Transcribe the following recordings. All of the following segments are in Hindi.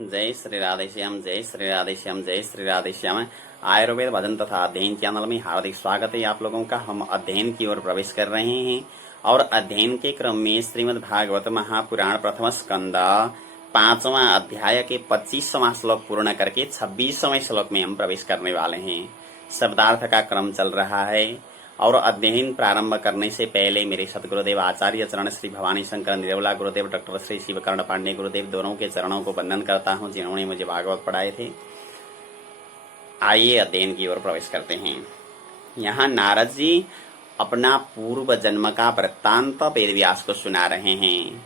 जय श्री राधेश्याम, जय श्री राधेश्याम, जय श्री राधेश्याम। आयुर्वेद भजन तथा अध्ययन चैनल में हार्दिक स्वागत है आप लोगों का। हम अध्ययन की ओर प्रवेश कर रहे हैं और अध्ययन के क्रम में श्रीमद् भागवत महापुराण प्रथम स्कंद 5वां अध्याय के 25वां श्लोक पूर्ण करके 26वें श्लोक में हम प्रवेश करने वाले हैं। शब्दार्थ का क्रम चल रहा है और अध्ययन प्रारंभ करने से पहले मेरे सदगुरुदेव आचार्य चरण श्री भवानी शंकर निर्मला गुरुदेव डॉक्टर श्री शिवकर्ण पांडे गुरुदेव दोनों के चरणों को वंदन करता हूं जिन्होंने मुझे भागवत पढ़ाए थे। आइए अध्ययन की ओर प्रवेश करते हैं। यहाँ नारद जी अपना पूर्व जन्म का वृत्तांत वेद व्यास को सुना रहे हैं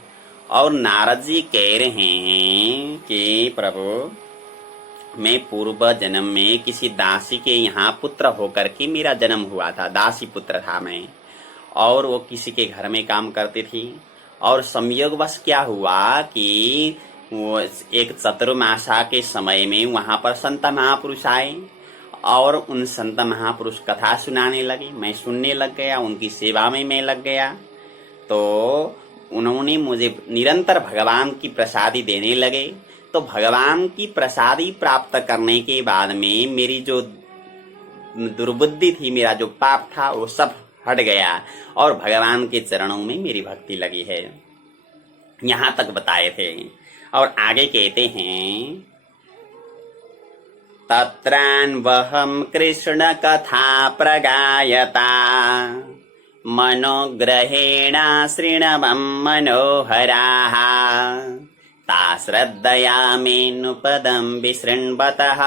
और नारद जी कह रहे हैं कि प्रभु, मैं पूर्व जन्म में किसी दासी के यहाँ पुत्र होकर के मेरा जन्म हुआ था। दासी पुत्र था मैं और वो किसी के घर में काम करती थी और संयोगवश क्या हुआ कि वो एक चतुर्मासा के समय में वहां पर संत महापुरुष आए और उन संत महापुरुष कथा सुनाने लगे। मैं सुनने लग गया, उनकी सेवा में मैं लग गया। तो उन्होंने मुझे निरंतर भगवान की प्रसादी देने लगे। तो भगवान की प्रसादी प्राप्त करने के बाद में मेरी जो दुर्बुद्धि थी, मेरा जो पाप था, वो सब हट गया और भगवान के चरणों में मेरी भक्ति लगी है। यहां तक बताए थे और आगे कहते हैं, तत्रान्वहं कृष्ण कथा प्रगायता मनोग्रहेण शृण्वं मनोहराः ता श्रद्धया मेऽनुपदं विशृण्वतः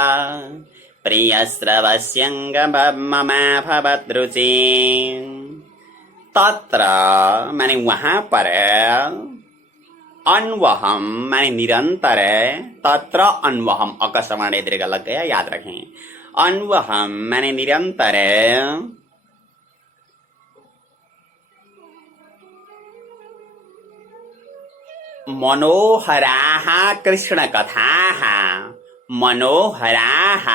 प्रियश्रवस्यङ्गमभवद्रुचि। तत्र माने वहां पर, अन्वहम माने निरंतर, तत्र अन्वहम अकस्मणे दीर्घ लग गया, याद रखें। अन्वहम माने निरंतर, मनोहराः कृष्ण कथाः। मनोहराः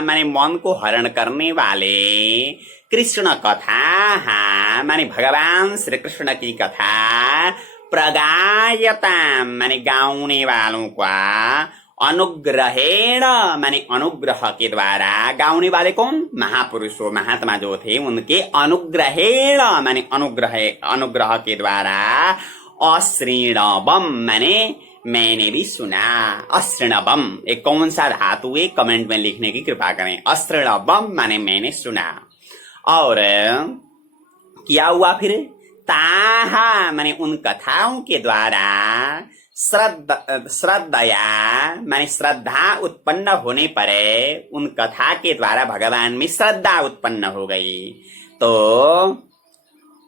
माने मन को हरण करने वाले, कृष्ण कथाः माने भगवान श्री कृष्ण की कथा, प्रगायता माने गाउने वालों का, अनुग्रहेण माने अनुग्रह के द्वारा। गाउने वाले कौन? महापुरुषों, महात्मा जो थे, उनके अनुग्रहेण माने अनुग्रह के द्वारा। अश्रीणवम माने मैंने भी सुना। अश्रीणवम एक कौन सा धातु है, कमेंट में लिखने की कृपा करें। अश्रीणवम माने मैंने सुना। और क्या हुआ फिर? ताहा माने उन कथाओं के द्वारा, श्रद्धया माने श्रद्धा उत्पन्न होने पर, उन कथा के द्वारा भगवान में श्रद्धा उत्पन्न हो गई। तो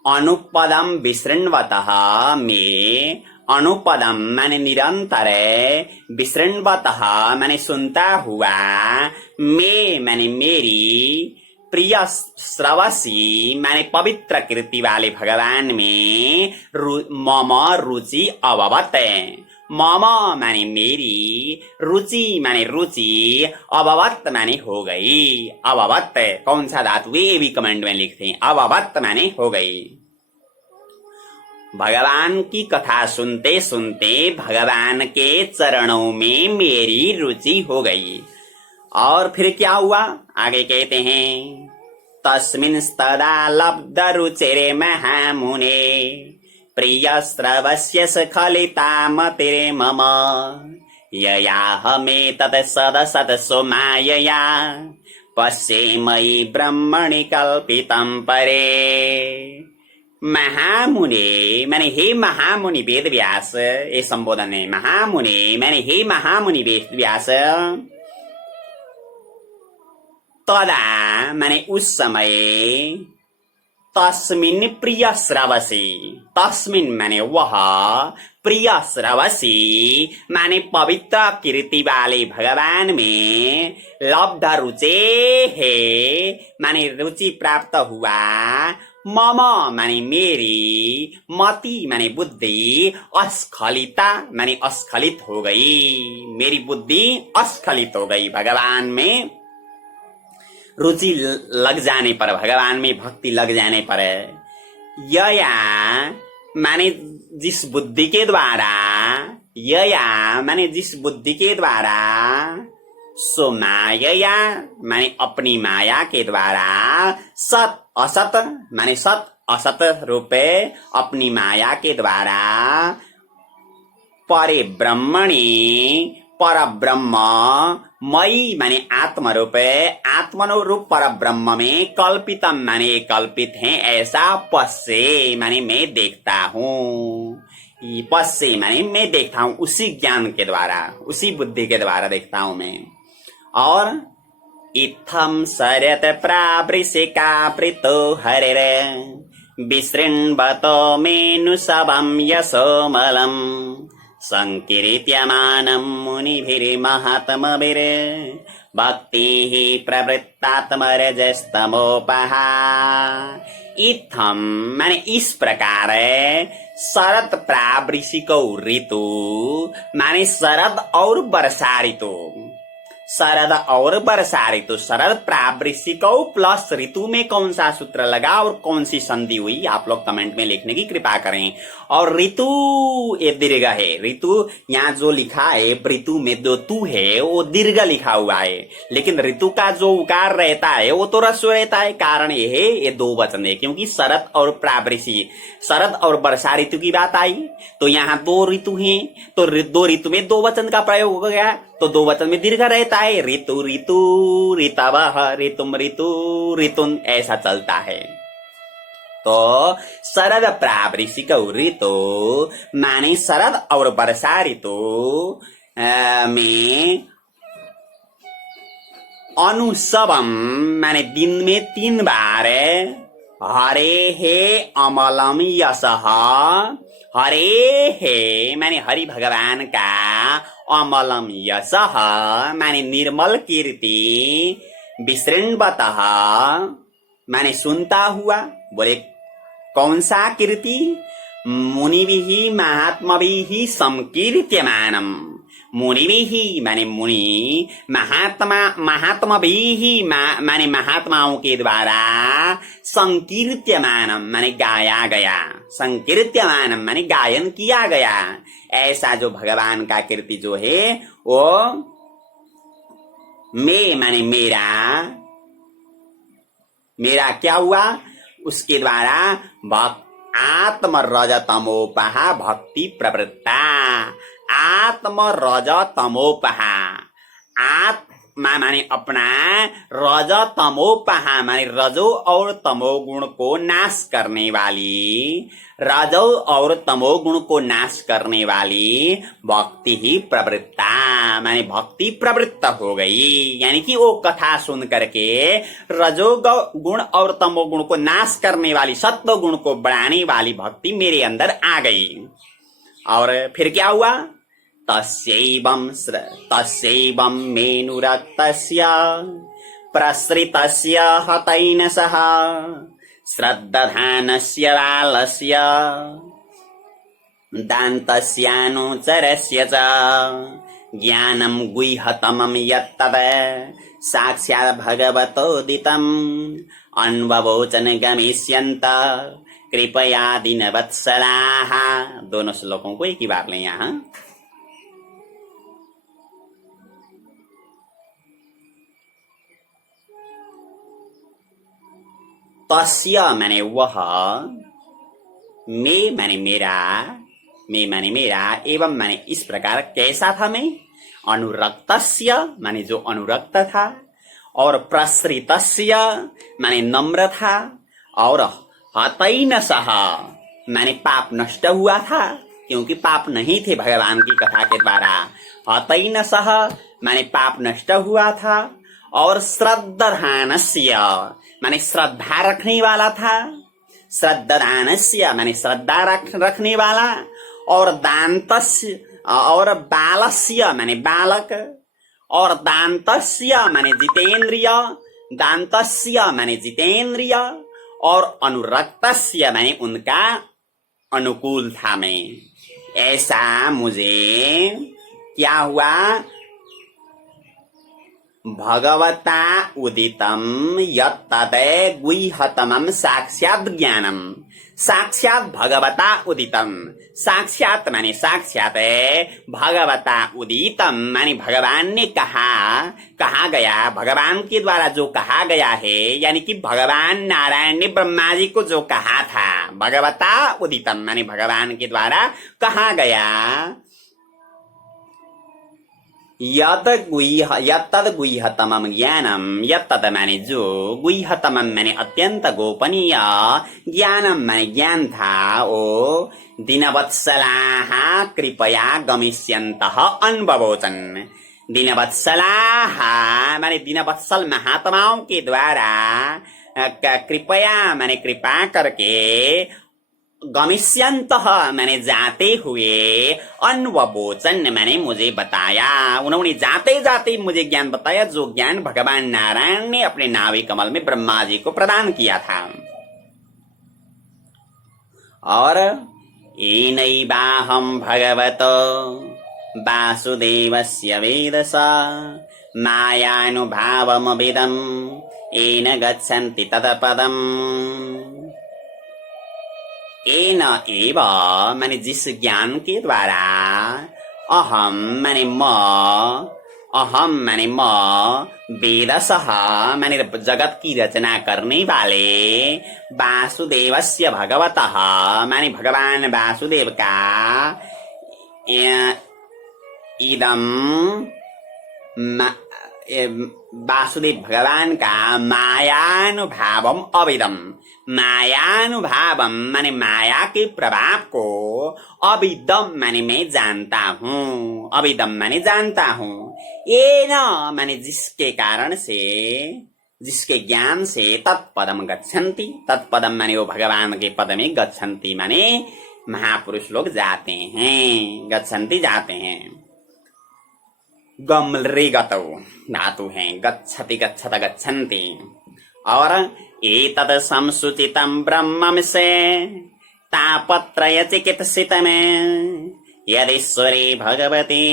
अनुपदम विशृण्वतः में, अनुपदम माने निरंतर, विशृण्वतः माने सुनता हुआ, में माने मेरी, प्रिय श्रवसी माने पवित्र कीर्ति वाले भगवान में, मम रुचि अभवत। मम माने मेरी, रुचि माने रुचि, अभवत माने हो गई। अभवत कौन सा धातु, ये भी कमेंट में लिखते हैं। अभवत माने हो गई। भगवान की कथा सुनते सुनते भगवान के चरणों में मेरी रुचि हो गई। और फिर क्या हुआ? आगे कहते हैं, तस्मिंस्तदा लब्ध रुचिरे महामुने प्रिय श्रवस्य स्खलिता मतिरे मम ययाहमेतत् सदसत्सु मायया पश्ये मयि ब्रह्मणि कल्पितं परे। महामुने माने हे महामुनि वेद व्यास, ये संबोधन है। महामुनि माने हे महामुनि वेद व्यास। तदा माने उस समय, तस्मिन् प्रिय श्रवसी, तस्मिन् माने वह, प्रिय श्रवसी माने पवित्र कीर्ति वाले भगवान में, लब्ध रुचे है माने रुचि प्राप्त हुआ, मम माने मेरी, मति माने बुद्धि, अस्खलिता माने अस्खलित हो गई। मेरी बुद्धि अस्खलित हो गई। भगवान में रुचि लग जाने पर, भगवान में भक्ति लग जाने पर, यया माने जिस बुद्धि के द्वारा, यया माने जिस बुद्धि के द्वारा, सो माया माने अपनी माया के द्वारा, सत असत माने सत असत रूपे अपनी माया के द्वारा, परे ब्रह्मणी पर ब्रह्म, मई माने आत्म रूपे आत्मनो रूप पर ब्रह्म में कल्पितम माने कल्पित है ऐसा पश्ये माने मैं देखता हूँ। पश्ये माने मैं देखता हूँ, उसी ज्ञान के द्वारा, उसी बुद्धि के द्वारा देखता हूँ मैं। और इत्थम सरत प्रावृषिका प्रीतो हरिरे विसृण्वतो मेनु सबं यशोमलम् संकीर्त्यमानं मुनिभिर्महात्मभिर् भक्तिः प्रवृत्तात्मरजस्तमोपहा। इत्थम माने इस प्रकार शरद प्रावृषिको ऋतु माने शरद और वर्षा ऋतु, शरद और वर्षा ऋतु, शरद प्रावृषिको प्लस ऋतु में कौन सा सूत्र लगा और कौन सी संधि हुई, आप लोग कमेंट में लिखने की कृपा करें। और ऋतु ये दीर्घ है, ऋतु यहाँ जो लिखा है ऋतु में जो तू है वो दीर्घ लिखा हुआ है, लेकिन ऋतु का जो उकार रहता है वो तो ह्रस्व रहता है। कारण ये है ये दो वचन है, क्योंकि शरद और प्रावृषि, शरद और वर्षा ऋतु की बात आई तो यहाँ दो ऋतु हैं, तो दो ऋतु में दो वचन का प्रयोग हो गया, तो दो वचन में दीर्घ रहता है। ऋतु ऋतु ऋतवः ऋतुम ऋतु ऋतुन ऐसा चलता है। तो शरद प्रावृषिक ऋतु माने शरद और वर्षा ऋतु में अनुसवम माने दिन में 3 बार हरे हे अमलम यशः, हरे हे माने हरि भगवान का, अमलम यशः माने निर्मल कीर्ति, विसृण्वतः माने सुनता हुआ। बोले कौन सा कीर्ति? मुनिभिः महात्मभिः संकीर्त्यमानम, मुनिभिः माने मुनि, महात्मभिः माने महात्माओं के द्वारा, संकीर्त्यमानम माने गाया गया, संकीर्त्यमानम माने गायन किया गया। ऐसा जो भगवान का कीर्ति जो है वो मैं माने मेरा, मेरा क्या हुआ? उसके द्वारा आत्म रज तमोपहा भक्ति प्रवृत्ता, आत्म रज तमोपहा, आत्मा माने अपना, रज तमोपहा माने रजो और तमो गुण को नाश करने वाली, रजो और तमो गुण को नाश करने वाली भक्ति ही प्रवृत्ता माने भक्ति प्रवृत्त हो गई। यानी कि वो कथा सुन करके रजो गुण और तमो गुण को नाश करने वाली, सत्व गुण को बढ़ाने वाली भक्ति मेरे अंदर आ गई। और फिर क्या हुआ? तस्यैवं मेनुरक्तस्य प्रसृतस्य हतैन सह श्रद्दधानस्य बालस्य दान्तस्यानुचरस्य च ज्ञानं गुह्यतमं यत्तत् साक्षात् भगवतोदितम् अन्ववोचन गमिष्यन्त कृपया दीनवत्सलाः। दोनों श्लोकों को एक ही बार लें यहाँ। तस्य माने वह, मैं माने मेरा, मैं माने मेरा, एवं माने इस प्रकार कैसा था मैं, अनुरक्तस्य माने जो अनुरक्त था, और प्रसृतस्य माने नम्र था, और हतैन सह माने पाप नष्ट हुआ था, क्योंकि पाप नहीं थे भगवान की कथा के द्वारा। हतैन सह माने पाप नष्ट हुआ था, और श्रद्धानस्य माने श्रद्धा रखने वाला था, श्रद्धानस्य माने श्रद्धा रखने वाला, और दान्तस्य और बालस्य माने बालक, और दान्तस्य माने जितेंद्रिय, दान्तस्य माने जितेंद्रिय, और अनुरक्तस्य माने उनका अनुकूल था मैं। ऐसा मुझे क्या हुआ? भगवता उदितम यत्तत् गुह्यतमं साक्षात् ज्ञानम साक्षात भगवता उदितम, साक्षात माने साक्षात है, भगवता उदितम माने भगवान ने कहा गया, भगवान के द्वारा जो कहा गया है, यानी कि भगवान नारायण ने ब्रह्मा जी को जो कहा था, भगवता उदितम माने भगवान के द्वारा कहा गया। यतद गुह्यतमम ज्ञानम, यत्तद माने जो, गुह्यतमम माने अत्यंत गोपनीय, ज्ञानम माने ज्ञान था, ओ दीनवत्सलाः कृपया गमिष्यन्तः अनुभवोचन। दीनवत्सलाः माने दीनवत्सल महात्माओं के द्वारा कृपया माने कृपा करके, गमिष्यन्तः माने जाते हुए, अन्ववोचन माने मुझे बताया, उन्होंने जाते जाते मुझे ज्ञान बताया, जो ज्ञान भगवान नारायण ने अपने नाभि कमल में ब्रह्मा जी को प्रदान किया था। और एनैवाहं भगवतो वासुदेवस्य वेदसा मायानुभावमभिदं येन गच्छन्ति तत्पदम्। एन एव माने जिस ज्ञान के द्वारा, अहम माने म, वेदसः माने जगत की रचना करने वाले, वासुदेवस्य भगवतः माने भगवान वासुदेव का, इदम वासुदेव भगवान का, मायानुभावम अविदम, मायानुभावम माने माया के प्रभाव को, अविदम माने मैं जानता हूँ, अविदम माने जानता हूँ, ये न माने जिसके कारण से, जिसके ज्ञान से, तत्पदम गच्छन्ति, तत्पदम माने वो भगवान के पद में, गच्छन्ति माने महापुरुष लोग जाते हैं, गच्छन्ति जाते हैं। गमरे गतौ धातु हैं, गच्छति गच्छत गच्छन्ति। और एतद संसुचितं ब्रह्मं से तापत्रय चिकित्सितमें, यदीश्वरे भगवती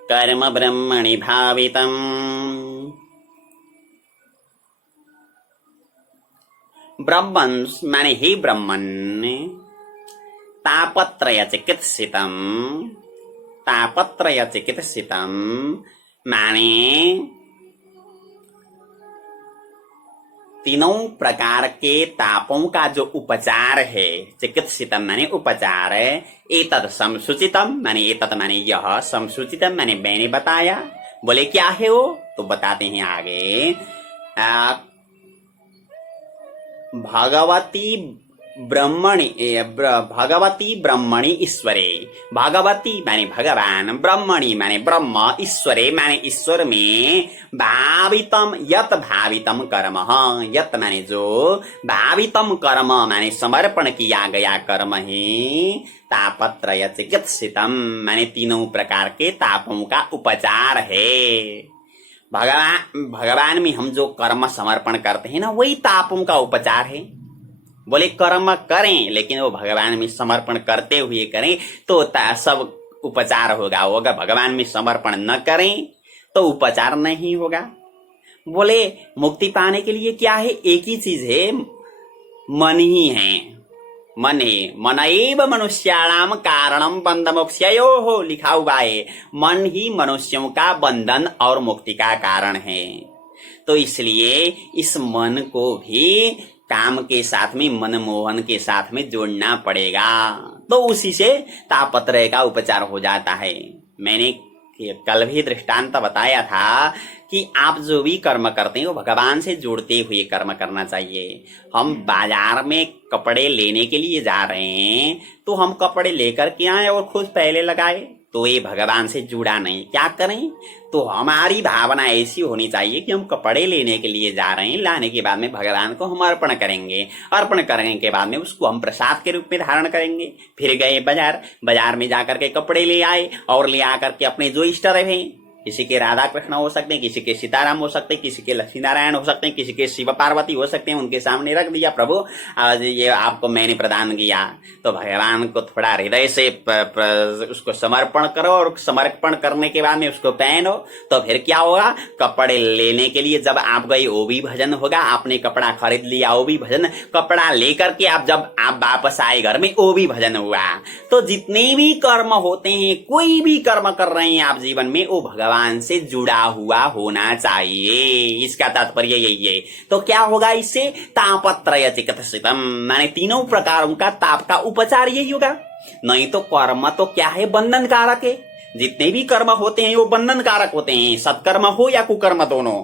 कर्म ब्रह्मणि भावितम्। ब्रह्मन् माने ही ब्रह्मन्, तापत्रय चिकित्सितं, तापत्रय चिकित्सितं माने तीनों प्रकार के तापों का जो उपचार है, चिकित्सितम माने उपचार है, एतद संसूचितम माने एतद माने यह, संसूचितम माने मैंने बताया। बोले क्या है वो, तो बताते हैं आगे। भगवती ब्रह्मणि ईश्वरे, भगवती माने भगवान, ब्रह्मणि माने ब्रह्म, ईश्वरे माने ईश्वर में, भावितम यत भावितम कर्म, यत माने जो, भावितम कर्म माने समर्पण किया गया कर्म ही, तापत्रय चिकित्सितम माने तीनों प्रकार के तापों का उपचार है। भगवान में हम जो कर्म समर्पण करते हैं ना, वही तापों का उपचार है। बोले कर्म करें, लेकिन वो भगवान में समर्पण करते हुए करें तो सब उपचार होगा। वो अगर भगवान में समर्पण न करें तो उपचार नहीं होगा। बोले मुक्ति पाने के लिए क्या है, एक ही चीज है, मन ही है, मन है। मन एव मनुष्याणाम कारणम बंध मोक्षयोः, लिखा हुआ है, मन ही मनुष्यों का बंधन और मुक्ति का कारण है। तो इसलिए इस मन को भी काम के साथ में, मनमोहन के साथ में जोड़ना पड़ेगा, तो उसी से तापत्रय का उपचार हो जाता है। मैंने कल भी दृष्टांत बताया था कि आप जो भी कर्म करते हैं वो भगवान से जोड़ते हुए कर्म करना चाहिए। हम बाजार में कपड़े लेने के लिए जा रहे हैं, तो हम कपड़े लेकर के आए और खुद पहले लगाए, तो ये भगवान से जुड़ा नहीं। क्या करें, तो हमारी भावना ऐसी होनी चाहिए कि हम कपड़े लेने के लिए जा रहे हैं, लाने के बाद में भगवान को हम अर्पण करेंगे, अर्पण करने के बाद में उसको हम प्रसाद के रूप में धारण करेंगे। फिर गए बाजार में जाकर के कपड़े ले आए और ले आकर के अपने जो इष्ट देव हैं किसी के राधा कृष्ण हो सकते हैं, किसी के सीताराम हो सकते हैं, किसी के लक्ष्मी नारायण हो सकते हैं, किसी के शिव पार्वती हो सकते हैं। उनके सामने रख दिया, प्रभु आज ये आपको मैंने प्रदान किया। तो भगवान को थोड़ा हृदय से उसको समर्पण करो, और समर्पण करने के बाद में उसको पहनो। तो फिर क्या होगा, कपड़े लेने के लिए जब आप गए वो भी भजन होगा, आपने कपड़ा खरीद लिया वो भी भजन, कपड़ा लेकर के आप जब आप वापस आए घर में वो भी भजन हुआ। तो जितने भी कर्म होते हैं, कोई भी कर्म कर रहे हैं आप जीवन में, वो भगवान से जुड़ा हुआ होना चाहिए। इसका तात्पर्य यही है। तो क्या होगा इससे, तापत्रय चिकित्सितम, माने तीनों प्रकारों का ताप का उपचार यही होगा। नहीं तो कर्म तो क्या है, बंधन कारक है। जितने भी कर्म होते हैं वो बंधन कारक होते हैं, सत्कर्म हो या कुकर्म दोनों,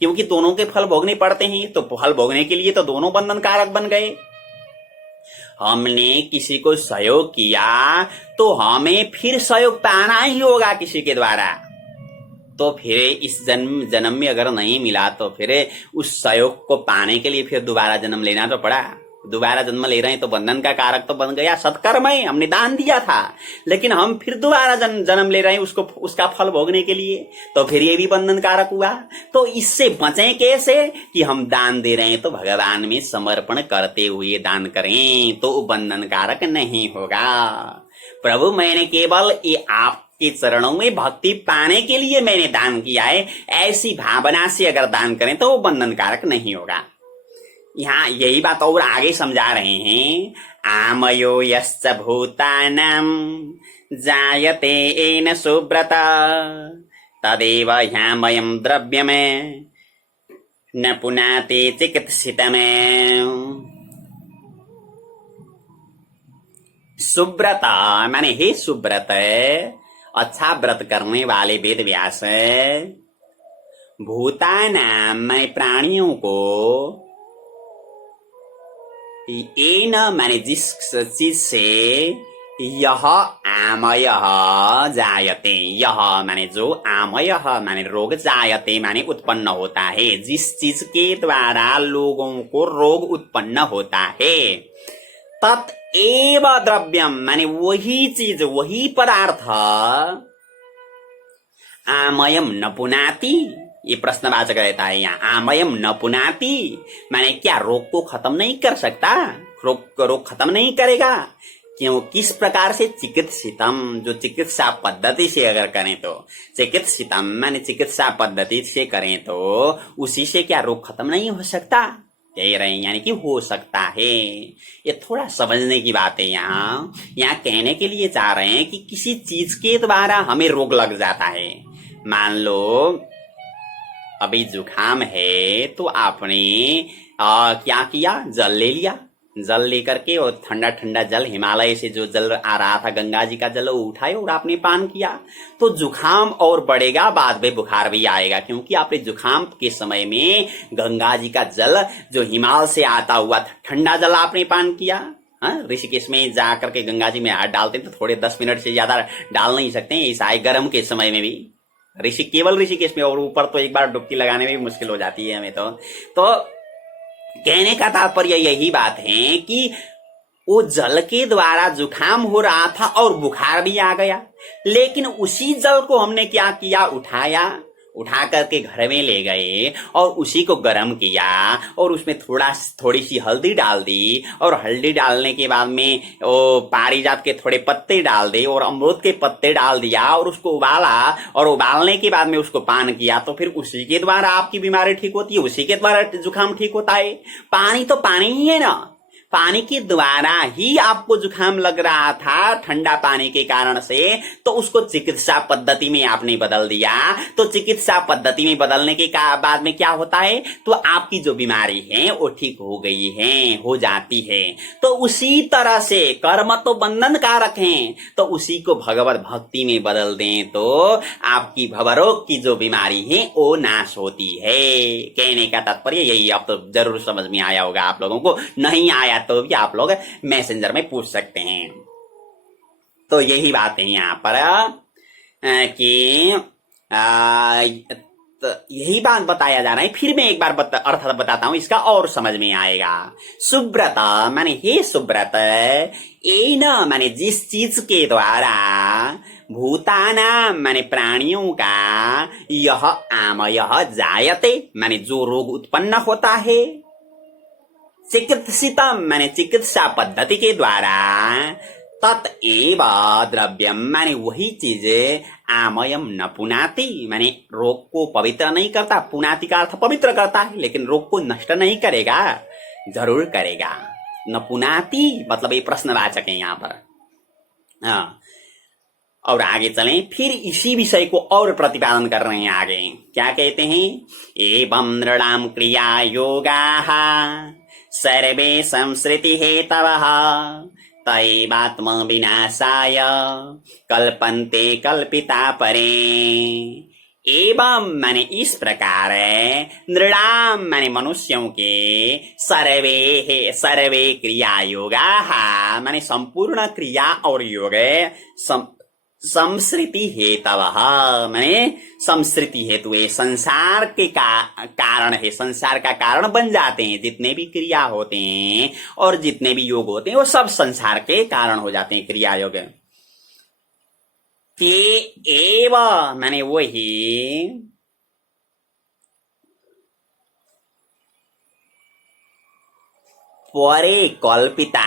क्योंकि दोनों के फल भोगने पड़ते हैं। तो फल भोगने के लिए तो दोनों बंधन कारक बन गए। हमने किसी को सहयोग किया तो हमें फिर सहयोग पाना ही होगा किसी के द्वारा। तो फिर इस जन्म में अगर नहीं मिला तो फिर उस सहयोग को पाने के लिए फिर दोबारा जन्म लेना तो पड़ा। दोबारा जन्म ले रहे हैं तो बंधन का कारक तो बन गया। सत्कर्म है, हमने दान दिया था, लेकिन हम फिर दोबारा जन्म ले रहे हैं उसका फल भोगने के लिए, तो फिर ये भी बंधन कारक हुआ। तो इससे बचें कैसे, कि हम दान दे रहे हैं तो भगवान में समर्पण करते हुए दान करें, तो बंधन कारक नहीं होगा। प्रभु मैंने केवल ये आपके चरणों में भक्ति पाने के लिए मैंने दान किया है, ऐसी भावना से अगर दान करें तो वो बंधन कारक नहीं होगा। यहाँ यही बात और आगे समझा रहे हैं। आमयो यश्च भूतानां जायते येन सुब्रत तदेव ह्यामयं द्रव्यम् न पुनाति चिकित्सितम्। सुब्रत माने हे सुब्रत, अच्छा व्रत करने वाले वेद व्यास, भूतानां माने प्राणियों को, ये न माने जिस चीज से, यह आमय जायते, यह माने जो, आमय माने रोग, जायते माने उत्पन्न होता है, जिस चीज के द्वारा लोगों को रोग उत्पन्न होता है। तत्एव द्रव्यम माने वही चीज, वही पदार्थ, आमयम न पुनाति, ये प्रश्नवाचक रहता है यहाँ। आमयम न पुनाति माने क्या रोग को खत्म नहीं कर सकता, रोग खत्म नहीं करेगा। क्यों, किस प्रकार से, चिकित्सितम, जो चिकित्सा पद्धति से अगर करें तो, चिकित्सितम माने चिकित्सा पद्धति से करें तो उसी से क्या रोग खत्म नहीं हो सकता, कह रहे हैं, यानी कि हो सकता है। ये थोड़ा समझने की बात है। यहाँ कहने के लिए चाह रहे हैं कि किसी चीज के द्वारा हमें रोग लग जाता है। मान लो अभी जुखाम है तो आपने क्या किया, जल ले लिया, जल लेकर के और ठंडा ठंडा जल, हिमालय से जो जल आ रहा था, गंगा जी का जल, उठाए और आपने पान किया, तो जुखाम और बढ़ेगा, बाद में बुखार भी आएगा, क्योंकि आपने जुखाम के समय में गंगा जी का जल जो हिमालय से आता हुआ ठंडा जल आपने पान किया। ऋषिकेश में जाकर के गंगा जी में हाथ डालते तो थोड़े 10 मिनट से ज्यादा डाल नहीं सकते, ऐसा है गर्म के समय में भी, केवल ऋषिकेश में, और ऊपर तो एक बार डुबकी लगाने में भी मुश्किल हो जाती है हमें। तो कहने का तात्पर्य यही बात है कि वो जल के द्वारा जुखाम हो रहा था और बुखार भी आ गया, लेकिन उसी जल को हमने क्या किया, उठा करके घर में ले गए और उसी को गर्म किया और उसमें थोड़ी सी हल्दी डाल दी, और हल्दी डालने के बाद में वो पारिजात के थोड़े पत्ते डाल दे और अमरूद के पत्ते डाल दिया और उसको उबाला, और उबालने के बाद में उसको पान किया, तो फिर उसी के द्वारा आपकी बीमारी ठीक होती है, उसी के द्वारा जुकाम ठीक होता है। पानी तो पानी ही है ना, पानी के द्वारा ही आपको जुकाम लग रहा था, ठंडा पानी के कारण से, तो उसको चिकित्सा पद्धति में आपने बदल दिया। तो चिकित्सा पद्धति में बदलने के बाद में क्या होता है, तो आपकी जो बीमारी है वो ठीक हो गई है, हो जाती है। तो उसी तरह से कर्म तो बंधन कारक हैं, तो उसी को भगवत भक्ति में बदल दें तो आपकी भवरोग की जो बीमारी है वो नाश होती है। कहने का तात्पर्य यही। अब तो जरूर समझ में आया होगा आप लोगों को, नहीं आया तो भी आप लोग मैसेंजर में पूछ सकते हैं। तो यही बात है यहाँ पर कि यही बात बताया जा रहा है। फिर मैं एक बार अर्थ बताता हूं, इसका और समझ में आएगा। सुब्रत माने हे सुब्रत, ये न माने जिस चीज के द्वारा भूतानाम माने प्राणियों का, यह आमय जायते माने जो रोग उत्पन्न होता है, चिकित्सितम माने चिकित्सा पद्धति के द्वारा, तत्एव द्रव्यम माने वही चीज, आमयम न पुनाति माने रोग को पवित्र नहीं करता, पुनाति का अर्थ पवित्र करता है लेकिन रोग को नष्ट नहीं करेगा, जरूर करेगा। न पुनाति मतलब ये प्रश्नवाचक है यहाँ पर। हाँ, और आगे चलें, फिर इसी विषय को और प्रतिपादन कर रहे हैं आगे। क्या कहते हैं? एवं नृणाम क्रिया योगाः सर्वे संसृति हेतवः तैवात्म विनाशाय कल्पन्ते कल्पिता परे। एवं माने इस प्रकार, नृणाम माने मनुष्यों के, सर्वे क्रिया योगाः माने संपूर्ण क्रिया और योग, संसृति हेतवः माने संसृति हेतु है, संसार के कारण है, संसार का कारण बन जाते हैं। जितने भी क्रिया होते हैं और जितने भी योग होते हैं वो सब संसार के कारण हो जाते हैं, क्रिया योग। ते एव माने वही, परे कल्पिता,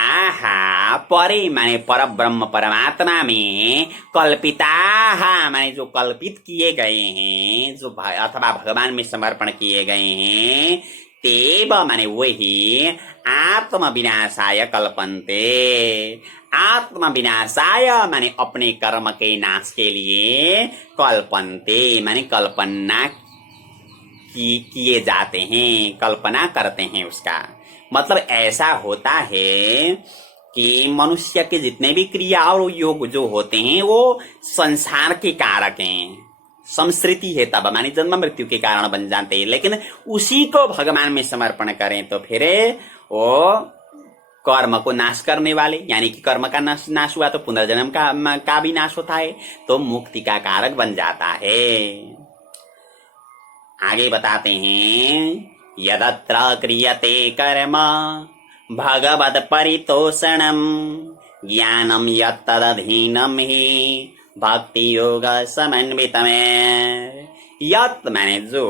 परे माने पर ब्रह्म परमात्मा में, कल्पिता माने जो कल्पित किए गए हैं, जो अथवा भगवान में समर्पण किए गए हैं, तेव माने वही, आत्म विनाशाय कल्पन्ते, आत्म विनाशाय माने अपने कर्म के नाश के लिए, कल्पन्ते माने कल्पना किए जाते हैं, कल्पना करते हैं उसका। मतलब ऐसा होता है कि मनुष्य के जितने भी क्रिया और योग जो होते हैं वो संसार के कारक हैं, संसृति है तब मानी जन्म मृत्यु के कारण बन जाते हैं, लेकिन उसी को भगवान में समर्पण करें तो फिर वो कर्म को नाश करने वाले, यानी कि कर्म का नाश हुआ तो पुनर्जन्म का भी नाश होता है, तो मुक्ति का कारक बन जाता है। आगे बताते हैं, यदत्र क्रियते कर्म भगवद परितोषणम ज्ञानम यत्तदधीनम ही भक्ति योग समन्वितमें। यत् माने जो,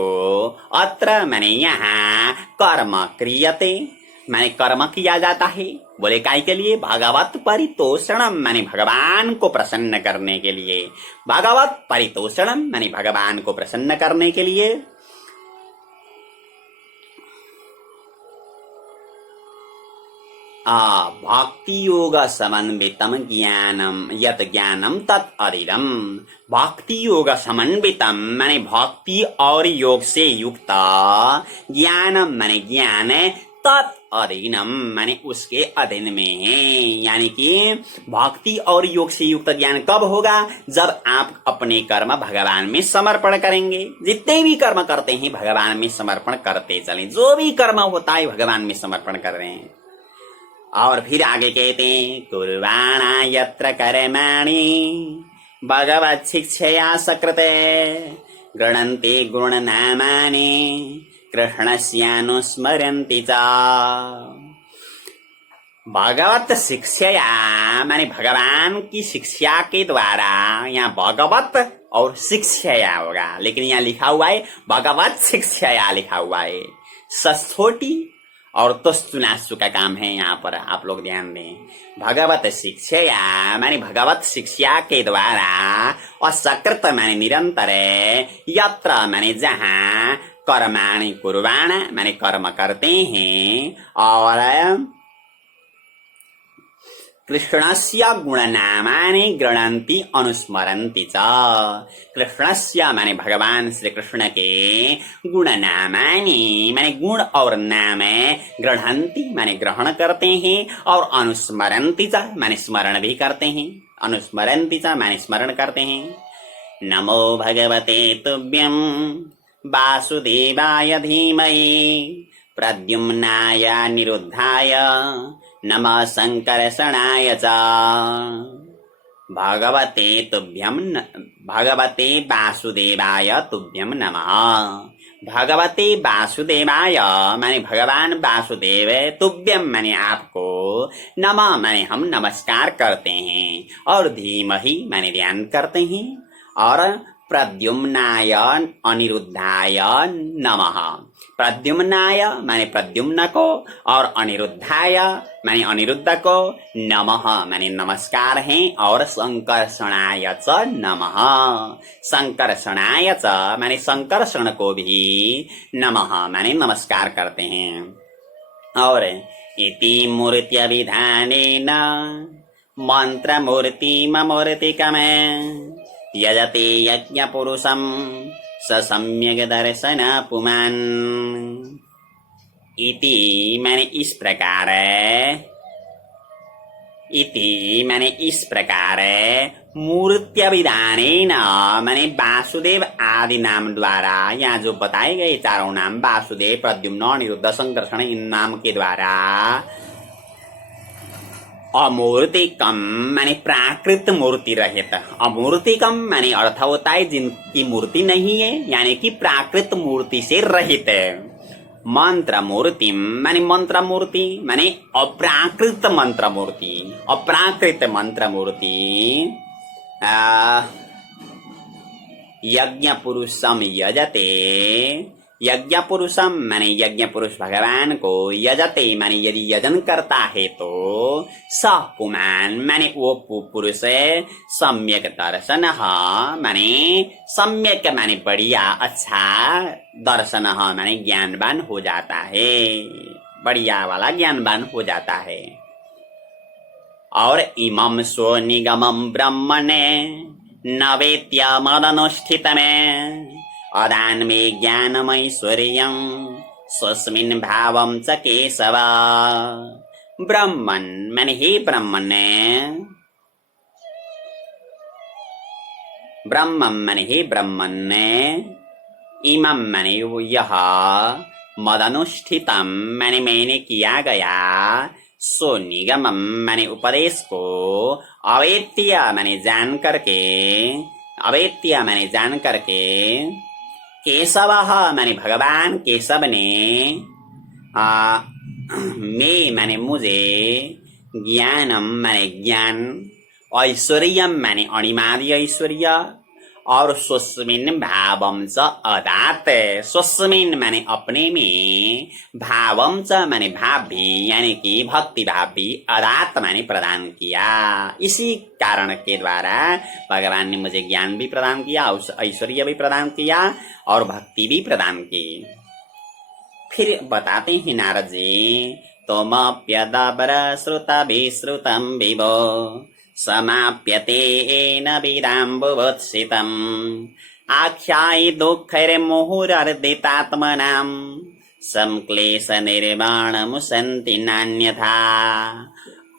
अत्र माने यहाँ, कर्म क्रियते माने कर्म किया जाता है, बोले काय के लिए? भगवत परितोषणम माने भगवान को प्रसन्न करने के लिए, भगवत परितोषणम माने भगवान को प्रसन्न करने के लिए। भक्ति योग समन्वितम ज्ञानम यत ज्ञानम तत् अधीनम। भक्ति योग समन्वितम माने भक्ति और योग से युक्त, ज्ञानम माने ज्ञान, तत् अधीनम माने उसके अधीन में है। यानी कि भक्ति और योग से युक्त ज्ञान कब होगा? जब आप अपने कर्म भगवान में समर्पण करेंगे। जितने भी कर्म करते हैं भगवान में समर्पण करते चलें, जो भी कर्म होता है भगवान में समर्पण कर रहे हैं। और फिर आगे कहते हैं, कुर्वाणा यत्र कर्माणि भगवत् शिक्षया सकृते गृह्णन्ति गुणनामानि कृष्णस्यानुस्मरन्ति च। भगवत शिक्षया माने भगवान की शिक्षा के द्वारा, यहाँ भगवत और शिक्षया होगा, लेकिन यहाँ लिखा हुआ है भगवत शिक्षया लिखा हुआ है, सस्तोटी और तस्तुनासु का काम है यहाँ पर, आप लोग ध्यान दें। भगवत शिक्षया माने भगवत शिक्षा के द्वारा, और सकृत माने निरंतर, यत्र माने जहाँ, कर्माणि कुर्वाण माने कर्म करते हैं, और कृष्णस्य गुणनामानि गृह्णन्ति अनुस्मरन्ति च। कृष्णस्य माने भगवान श्री कृष्ण के, गुणनामानि माने गुण और नाम, गृह्णन्ति माने ग्रहण करते हैं, और अनुस्मरन्ति च माने स्मरण भी करते हैं, अनुस्मरन्ति च माने स्मरण करते हैं। नमो भगवते तुभ्यं वासुदेवाय धीमहि प्रद्युम्नाय निरुद्धाय नमः संकर्षणाय च। भगवते तुभ्यं, भगवते वासुदेवाय तुभ्यं नमः। भगवते वासुदेवाय माने भगवान वासुदेव, तुभ्यं माने आपको, नमः माने हम नमस्कार करते हैं, और धीमहि माने ध्यान करते हैं, और प्रद्युम्नाय अनिरुद्धाय नमः। प्रद्युम्नाय माने प्रद्युम्न को, और अनिरुद्धाय माने अनिरुद्ध को नमः माने नमस्कार है, और संकर्षणाय च नमः। संकर्षणाय च माने संकर्षण को भी नमः माने नमस्कार करते हैं। और इति मूर्त्य विधानेन मंत्र मूर्तिमूर्तिकम् यजते यज्ञ पुरुषम स सम्यक दर्शन पुमान्। इति मैंने इस प्रकार, इति मैंने इस प्रकार, मूर्त्य विधानेन मैंने वासुदेव आदि नाम द्वारा, यहाँ जो बताए गए चारों नाम वासुदेव, प्रद्युम्न, अनिरुद्ध, संकर्षण, इन नाम के द्वारा अमूर्तिकम माने प्राकृत मूर्ति रहित, अमूर्तिकम माने अर्थ होता है जिनकी मूर्ति नहीं है, यानी कि प्राकृत मूर्ति से रहित है। मंत्र मूर्ति माने मंत्र मूर्ति माने अप्राकृत मंत्र मूर्ति, अप्राकृत मंत्र मूर्ति। यज्ञ पुरुषम यजते, यज्ञ पुरुषम माने यज्ञ पुरुष भगवान को, यजते माने यदि यजन करता है तो, स पुमान माने वो पुरुष सम्यक दर्शन माने सम्यक माने बढ़िया अच्छा, दर्शन माने ज्ञानवान हो जाता है, बढ़िया वाला ज्ञानवान हो जाता है। और इमं स्व निगमं ब्रह्मणे नवेत्य मदनुष्ठितमे अदान्मे ज्ञानमैश्वर्यं स्वस्मिन् भावं च केशव। ब्रह्मन् माने हे ब्रह्मन्, ब्रह्मं माने हे ब्रह्मन्, इमं माने यह, मदनुष्ठितम माने मैंने किया गया, सो निगमम माने उपदेश को, अवेत्य माने जान करके, अवेत्य माने जान करके, केशव माने भगवान केशव ने, मैं माने मुझे, ज्ञानम माने ज्ञान, ऐश्वर्यम माने अणिमादि ऐश्वर्य, और स्वस्मिन् भावम च अदात, स्वस्मिन् माने अपने में, भावम च माने भाव भी यानी कि भक्ति भाव भी, अदात माने प्रदान किया। इसी कारण के द्वारा भगवान ने मुझे ज्ञान भी प्रदान किया, ऐश्वर्य भी प्रदान किया, और भक्ति भी प्रदान की। फिर बताते हैं नारद जी, तोमप्यदबर श्रुतभिश्रुतं विभो समाप्यते येन विदाम्बुवत्सितम् आख्यायि दुःखैर्मुहुरर्दितात्मनां संक्लेश निर्वाणमुसन्ति नान्यथा।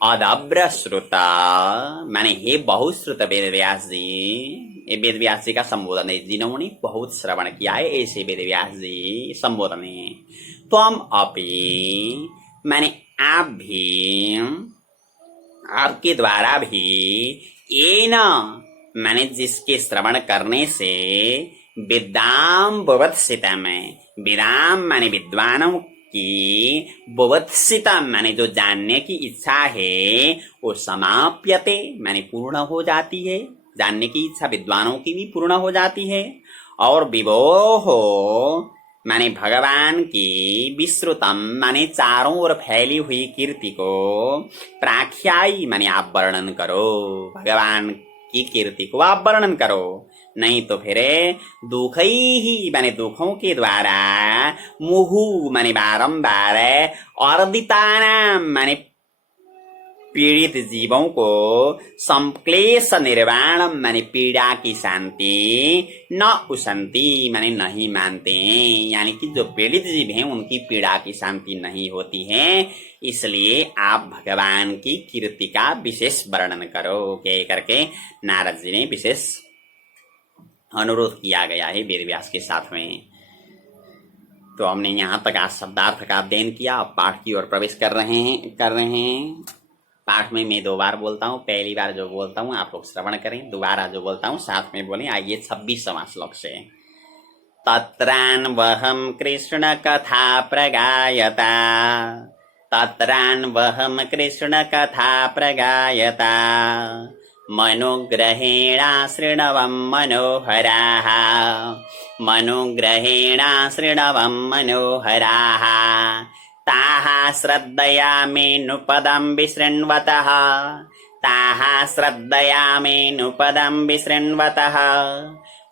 अदब्र श्रुता माने हे बहुश्रुत वेदव्यास जी, ये वेदव्यास जी का संबोधन है, जिन्होंने बहुत श्रवण किया है, ऐसे वेदव्यास जी संबोधन है। त्वम अपि माने आप भी, आपके द्वारा भी, येन माने जिसके श्रवण करने से, विद्याम बुवत्सितम, विदाम माने विद्वानों की, बुवत्सितम माने जो जानने की इच्छा है, वो समाप्यते माने पूर्ण हो जाती है, जानने की इच्छा विद्वानों की भी पूर्ण हो जाती है। और विभोः माने भगवान की, विश्रुतम माने चारों ओर फैली हुई कीर्ति को, प्राख्यायी माने आप वर्णन करो, भगवान की कीर्ति को आप वर्णन करो, नहीं तो फिर दुख ही माने दुखों के द्वारा, मुहु माने बारंबार, अर्दितानाम माने पीड़ित जीवों को, संक्लेश निर्वाण माने पीड़ा की शांति, न उशंति माने नहीं मानते, यानी कि जो पीड़ित जीव हैं उनकी पीड़ा की शांति नहीं होती है, इसलिए आप भगवान की कीर्ति का विशेष वर्णन करो, कह करके नारद जी ने विशेष अनुरोध किया गया है वेदव्यास के साथ में। तो हमने यहाँ तक आज शब्दार्थ का अध्ययन किया, अब पाठ की ओर प्रवेश कर रहे हैं। पाठ में मैं 2 बार बोलता हूँ, पहली बार जो बोलता हूँ आप लोग श्रवण करें, दोबारा जो बोलता हूँ साथ में बोलें। आइए 26वां श्लोक से। तत्रान्वहं कृष्ण कथा प्रगायता तत्रान्वहं कृष्णकथा प्रगायता मनुग्रहेणाशृणवं मनोहराः मनुग्रहेणाशृणवं मनोहराः ताः श्रद्धया मेऽनुपदं विशृण्वतः ताः श्रद्धया मेऽनुपदं विशृण्वतः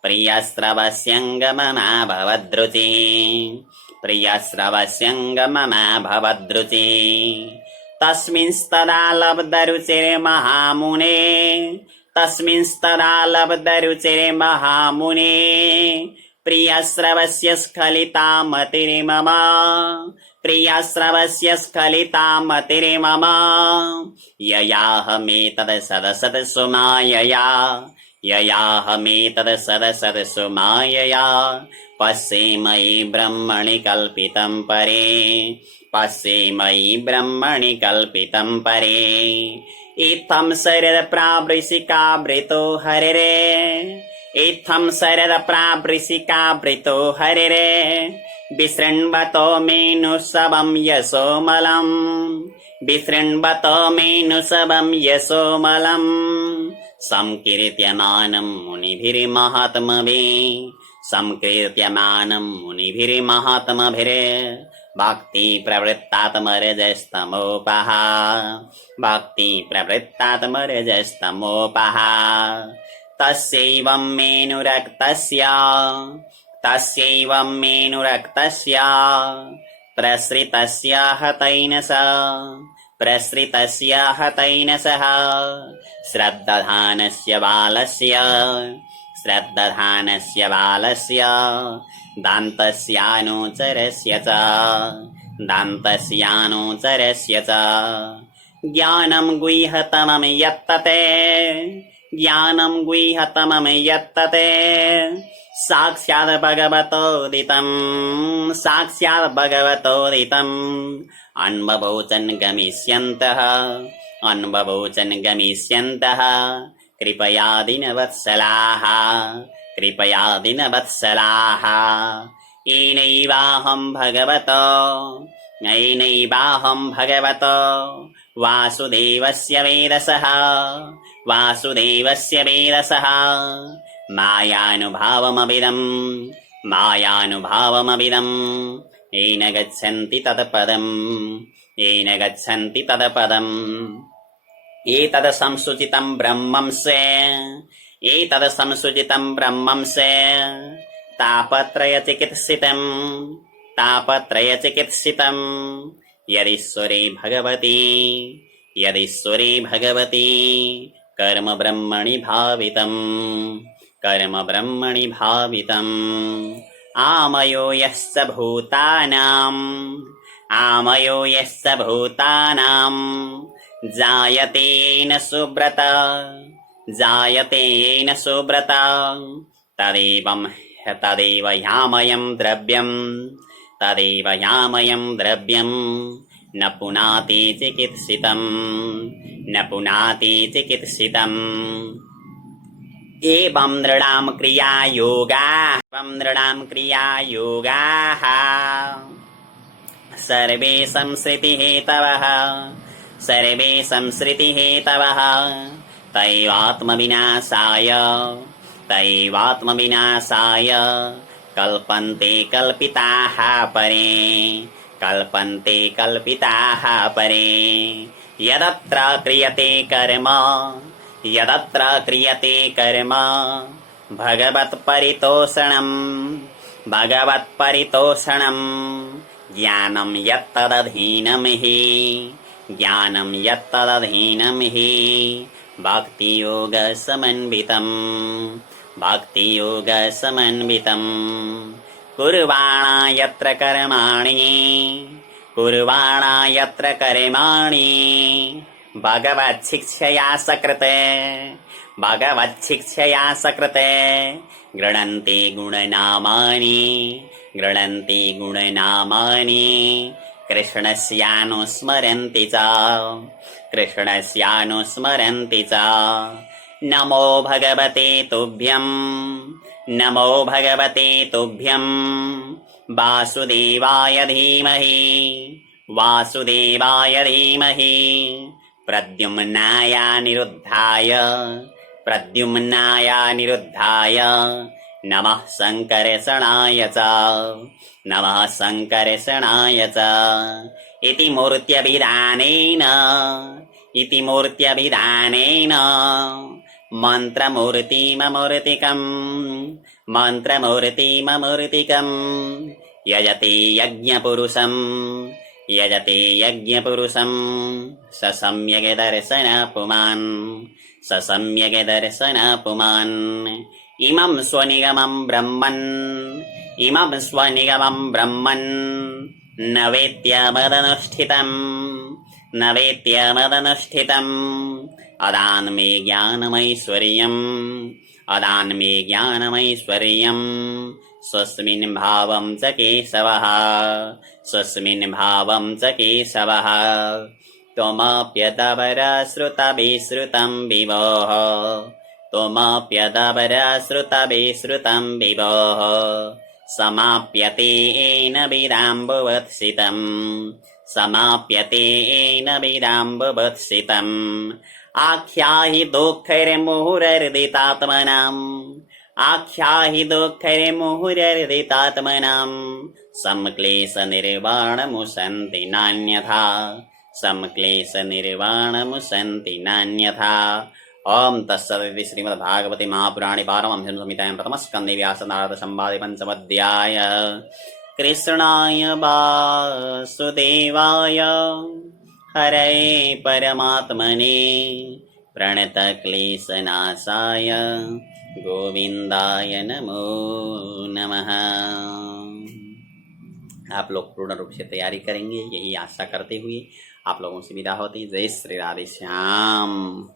प्रियश्रवस्यङ्गममा भवद्रुचिः प्रियश्रवस्यङ्गममा भवद्रुचिः तस्मिंस्तदा लब्धरुचिर्महामुने तस्मिंस्तदा लब्धरुचिर्महामुने प्रियश्रवस्य स्खलिता मतिर्मम प्रियश्रवस्य स्खलिता मतिर्मम ययाहमेतद् सदसत्सु मायया ययाहमेतद् सदसत्सु मायया पश्येमयि ब्रह्मणि कल्पितं परे पश्येमयि ब्रह्मणि कल्पितं परे इत्थं शरदप्रावृषिकावृतो हरिरे इत्थं शरदप्रावृषिकावृतो हरिरे विशृण्वतो मेऽनुशवं यशोमलम् विशृण्वतो मेऽनुशवं यशोमलम् संकीर्त्यमानं मुनिभिर्महात्मभिः संकीर्त्यमानं मुनिभिर्महात्मभिः भक्ति प्रवृत्तात्मरजस्तमोपः भक्ति प्रवृत्तात्मरजस्तमोपः तस्यैवं मेऽनुरक्तस्य प्रसृतस्य हतैन सह श्रद्दधानस्य बालस्य दान्तस्यानुचरस्य च ज्ञानं गुह्यतमं यत्तते साक्षात् भगवतोदितम् अन्वभोचन् गमिष्यन्तः कृपया दीनवत्सलाः येनैवाहं भगवतो वासुदेवस्य वेदसः मायानुभावमविदम् येन गच्छन्ति तत्पदम् एतद् संसूचितं ब्रह्मंसे तापत्रयचिकित्सितं यदीश्वरे भगवति कर्म ब्रह्मणि भावितम् आमयो यस्य भूतानां जायतेन सुब्रत तदेव यामयं द्रव्यं न पुनाति चिकित्सितम् एवं नृणां क्रियायोगाः सर्वे संसृतिहेतवः तैवात्मविनाशाय कल्पन्ते कल्पिताः परे यदत्र क्रियते कर्म भगवत्परितोषणं ज्ञानं यत्तदधीनं हि भक्तियोगसमन्वितं कुर्वाणा यत्र कर्माणि भगवच्छिक्षया सकृते गृह्णन्ति गुणनामानि कृष्णस्यानुस्मरन्ति च नमो भगवते तुभ्यं वासुदेवाय वासुदेवाय धीमहि प्रद्युम्नाय निरुद्धाय नमः शङ्करशणाय च नमः शङ्करशणाय च इति मूर्त्यभिधानेन मन्त्रमूर्तिममूर्तिकम् यजति यज्ञपुरुषं ससम्यग् दर्शन पुमान् इमं स्वनिगमं ब्रह्मन् न वेत्त्यमदनुष्ठितम् अदान् मे ज्ञानमैश्वर्यम् स्वस्मिन् भावं च केशवः त्वमप्यदपरश्रुतविश्रुतं विभोः समाप्यते येन विदाम्बुवत्सितम् आख्याहि दुःखैर्मुहुरर्दितात्मनाम् समक्लेशनिर्वाणमुशन्ति नान्यथा ओम तत्सदिति श्रीमद्भागवते महापुराणे पारमहंस्यां संहितायां प्रथमस्कन्धे व्यासनारदसंवादे पंचमोऽध्याय कृष्णाय वासुदेवाय हरये परमात्मने प्रणतक्लेशनाशाय गोविंदाय नमो नमः। आप लोग पूर्ण रूप से तैयारी करेंगे, यही आशा करते हुए आप लोगों से विदा होते हैं। जय श्री राधे श्याम।